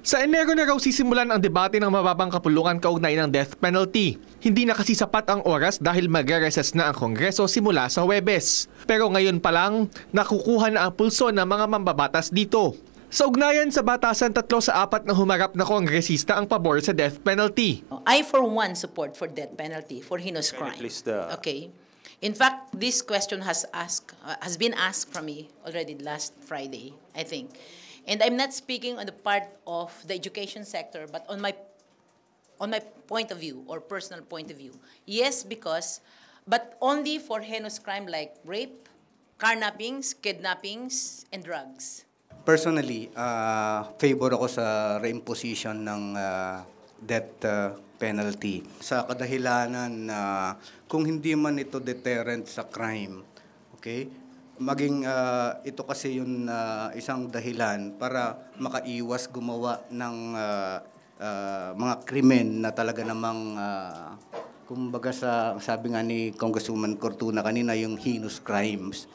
Sa Enero na raw sisimulan ang debate ng mababang kapulungan kaugnay ng death penalty. Hindi na kasi sapat ang oras dahil magre-recess na ang Kongreso simula sa Huwebes. Pero ngayon pa lang, nakukuha na ang pulso ng mga mambabatas dito. Sa ugnayan sa batasan, 3 sa 4 na humarap na kongresista ang pabor sa death penalty. I for one support for death penalty for heinous crime. Okay. In fact, this question has been asked from me already last Friday, I think. And I'm not speaking on the part of the education sector, but on my point of view or personal point of view. Yes, but only for heinous crime like rape, carnappings, kidnappings, and drugs. Personally, favor ako sa reimposition ng death penalty. Sa kadahilanan na kung hindi man ito deterrent sa crime, okay? Maging ito kasi yung isang dahilan para makaiwas gumawa ng mga krimen na talaga namang kumbaga sabi nga ni Congresswoman Cortuna kanina, yung heinous crimes.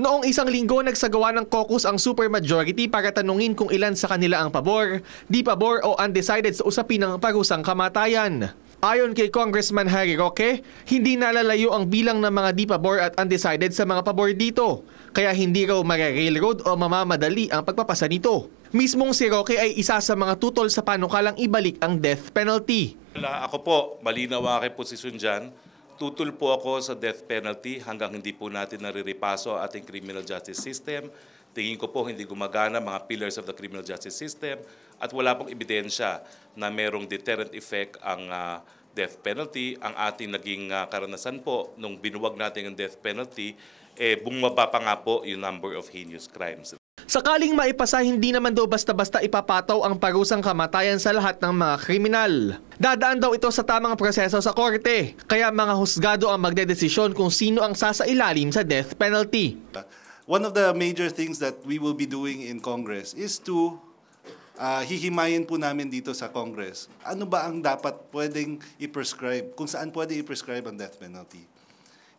Noong isang linggo, nagsagawa ng caucus ang supermajority para tanungin kung ilan sa kanila ang pabor, di pabor o undecided sa usapin ng parusang kamatayan. Ayon kay Congressman Harry Roque, hindi nalalayo ang bilang ng mga di pabor at undecided sa mga pabor dito. Kaya hindi raw mare-railroad o mamamadali ang pagpapasa nito. Mismong si Roque ay isa sa mga tutol sa panukalang ibalik ang death penalty. Ako po, malinaw ang aking posisyon dyan. Tutol po ako sa death penalty hanggang hindi po natin nariripaso ang ating criminal justice system. Tingin ko po hindi gumagana mga pillars of the criminal justice system at wala pong ebidensya na merong deterrent effect ang death penalty. Ang ating naging karanasan po nung binuwag natin ang death penalty, bumaba pa nga po yung number of heinous crimes. Sakaling maipasa, hindi naman daw basta-basta ipapataw ang parusang kamatayan sa lahat ng mga kriminal. Dadaan daw ito sa tamang proseso sa korte, kaya mga husgado ang magdedesisyon kung sino ang sasailalim sa death penalty. One of the major things that we will be doing in Congress is to hihimayin po namin dito sa Congress. Ano ba ang dapat pwedeng i-prescribe, kung saan pwede i-prescribe ang death penalty?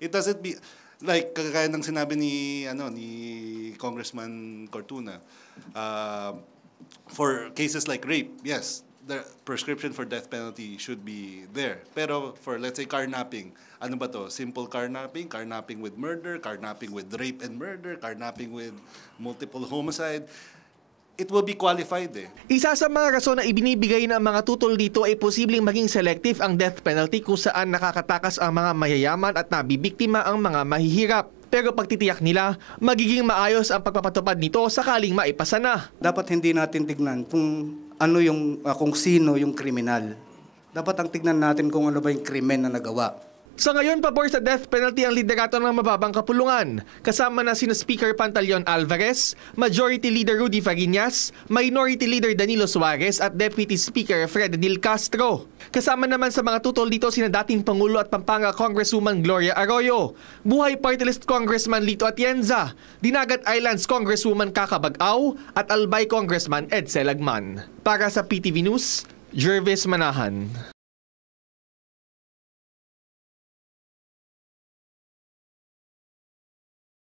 It doesn't be like kagaya ng sinabi ni Congressman Cortuna, for cases like rape, yes, the prescription for death penalty should be there. Pero for, let's say, carnapping, ano ba to? Simple carnapping, carnapping with murder, carnapping with rape and murder, carnapping with multiple homicide, it will be qualified Isa sa mga rason na ibinibigay ng mga tutol dito ay posibleng maging selective ang death penalty kung saan nakakatakas ang mga mayayaman at nabibiktima ang mga mahihirap. Pero pagtitiyak nila, magiging maayos ang pagpapatupad nito sakaling maipasa na. Dapat hindi natin tignan kung ano kung sino yung kriminal. Dapat ang tignan natin kung ano ba yung krimen na nagawa. Sa ngayon, pabor sa death penalty ang liderato ng mababang kapulungan. Kasama na sina Speaker Pantaleon Alvarez, Majority Leader Rudy Fariñas, Minority Leader Danilo Suarez at Deputy Speaker Frededil Castro. Kasama naman sa mga tutol dito sina dating Pangulo at Pampanga Congresswoman Gloria Arroyo, Buhay Party List Congressman Lito Atienza, Dinagat Islands Congresswoman Kaka Bag-aw at Albay Congressman Ed Selagman. Para sa PTV News, Jervis Manahan.